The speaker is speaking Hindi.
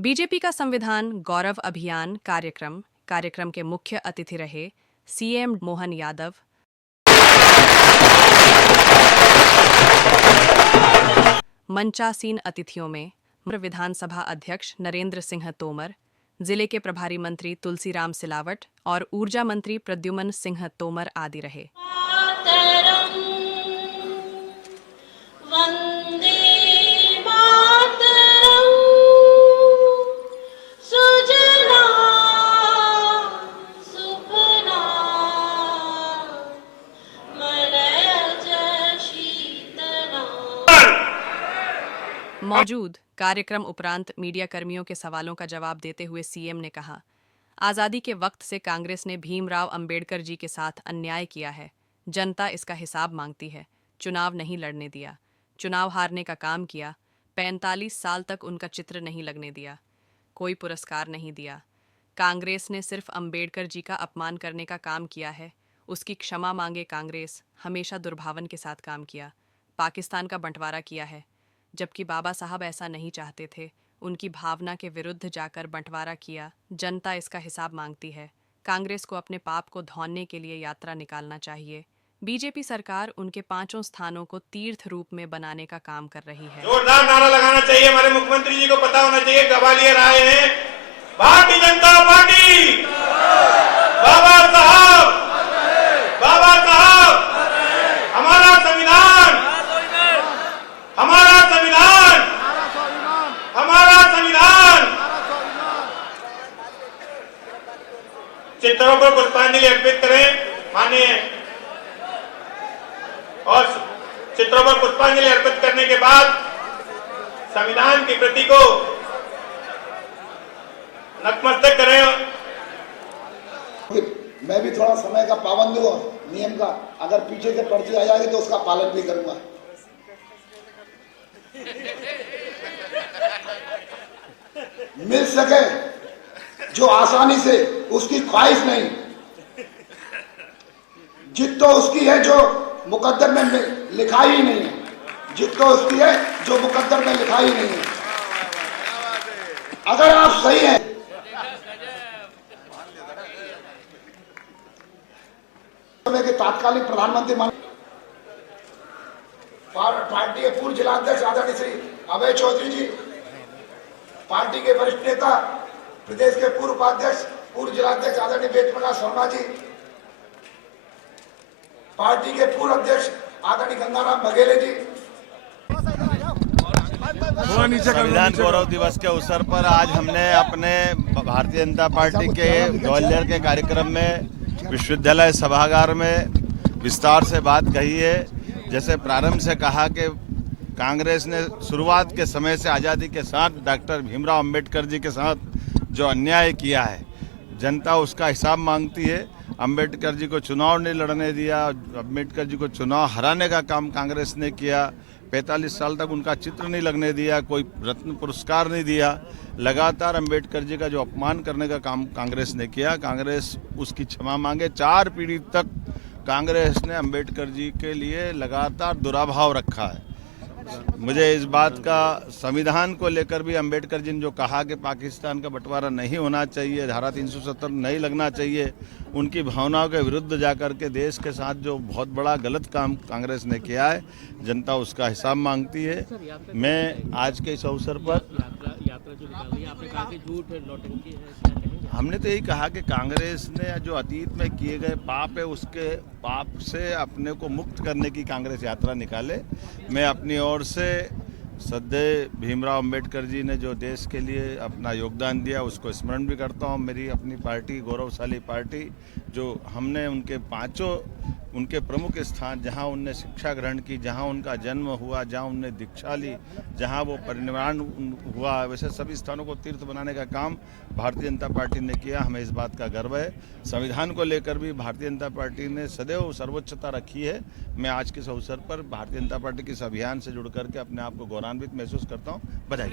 बीजेपी का संविधान गौरव अभियान कार्यक्रम के मुख्य अतिथि रहे सीएम मोहन यादव, मंचासीन अतिथियों में विधानसभा अध्यक्ष नरेंद्र सिंह तोमर, जिले के प्रभारी मंत्री तुलसीराम सिलावट और ऊर्जा मंत्री प्रद्युमन सिंह तोमर आदि रहे। मौजूद कार्यक्रम उपरांत मीडिया कर्मियों के सवालों का जवाब देते हुए सीएम ने कहा, आज़ादी के वक्त से कांग्रेस ने भीमराव अंबेडकर जी के साथ अन्याय किया है। जनता इसका हिसाब मांगती है। चुनाव नहीं लड़ने दिया, चुनाव हारने का काम किया। 45 साल तक उनका चित्र नहीं लगने दिया, कोई पुरस्कार नहीं दिया। कांग्रेस ने सिर्फ अंबेडकर जी का अपमान करने का काम किया है। उसकी क्षमा मांगे। कांग्रेस हमेशा दुर्भावन के साथ काम किया, पाकिस्तान का बंटवारा किया है, जबकि बाबा साहब ऐसा नहीं चाहते थे। उनकी भावना के विरुद्ध जाकर बंटवारा किया। जनता इसका हिसाब मांगती है। कांग्रेस को अपने पाप को धौंने के लिए यात्रा निकालना चाहिए। बीजेपी सरकार उनके 5 स्थानों को तीर्थ रूप में बनाने का काम कर रही है। जोरदार नारा लगाना चाहिए। हमारे मुख्यमंत्री जी को पता होना चाहिए ग्वालियर आए हैं भारतीय जनता पार्टी, बाबा साहब, बाबा साहब, हमारा संविधान, हमारा संविधान, हमारा संविधान। चित्रों पर पुष्पांजलि अर्पित करें माननीय, और चित्रों पर पुष्पांजलि अर्पित करने के बाद संविधान की प्रति को नतमस्तक करें। मैं भी थोड़ा समय का पाबंद हूँ और नियम का, अगर पीछे से पर्ची आ जाएगी तो उसका पालन भी करूंगा। मिल सके जो आसानी से, उसकी ख्वाहिश नहीं। जिद तो उसकी है जो मुकद्दर में लिखा ही नहीं है, जिद तो उसकी है जो मुकद्दर में लिखा ही नहीं है। अगर आप सही हैं के तात्कालिक प्रधानमंत्री पार्टी के पूर्व जिलाध्यक्ष आदरणीय श्री अभय चौधरी जी, पार्टी के वरिष्ठ नेता प्रदेश के पूर्व उपाध्यक्ष पूर्व जिलाध्यक्ष आदरणीय वेद प्रकाश शर्मा जी, पार्टी के पूर्व अध्यक्ष आदरणीय गंगाराम बघेले जी। संविधान गौरव दिवस के अवसर पर आज हमने अपने भारतीय जनता पार्टी के ग्वालियर के कार्यक्रम में विश्वविद्यालय सभागार में विस्तार से बात कही है। जैसे प्रारंभ से कहा कि कांग्रेस ने शुरुआत के समय से आज़ादी के साथ डॉक्टर भीमराव अंबेडकर जी के साथ जो अन्याय किया है, जनता उसका हिसाब मांगती है। अंबेडकर जी को चुनाव नहीं लड़ने दिया, अंबेडकर जी को चुनाव हराने का काम कांग्रेस ने किया। 45 साल तक उनका चित्र नहीं लगने दिया, कोई रत्न पुरस्कार नहीं दिया। लगातार अंबेडकर जी का जो अपमान करने का काम कांग्रेस ने किया, कांग्रेस उसकी क्षमा मांगे। 4 पीढ़ी तक कांग्रेस ने अंबेडकर जी के लिए लगातार दुराभाव रखा है। मुझे इस बात का, संविधान को लेकर भी अंबेडकर जी ने जो कहा कि पाकिस्तान का बंटवारा नहीं होना चाहिए, धारा 370 नहीं लगना चाहिए, उनकी भावनाओं के विरुद्ध जाकर के देश के साथ जो बहुत बड़ा गलत काम कांग्रेस ने किया है, जनता उसका हिसाब मांगती है। मैं आज के इस अवसर पर हमने तो यही कहा कि कांग्रेस ने जो अतीत में किए गए पाप है, उसके पाप से अपने को मुक्त करने की कांग्रेस यात्रा निकाले। मैं अपनी ओर से श्रद्धेय भीमराव अंबेडकर जी ने जो देश के लिए अपना योगदान दिया, उसको स्मरण भी करता हूँ। मेरी अपनी पार्टी गौरवशाली पार्टी, जो हमने उनके 5 उनके प्रमुख स्थान, जहाँ उनने शिक्षा ग्रहण की, जहाँ उनका जन्म हुआ, जहाँ उनने दीक्षा ली, जहाँ वो परिनिर्वाण हुआ, वैसे सभी स्थानों को तीर्थ बनाने का काम भारतीय जनता पार्टी ने किया। हमें इस बात का गर्व है। संविधान को लेकर भी भारतीय जनता पार्टी ने सदैव सर्वोच्चता रखी है। मैं आज के इस अवसर पर भारतीय जनता पार्टी के इस अभियान से जुड़ करके अपने आप को गौरवान्वित महसूस करता हूँ। बधाई।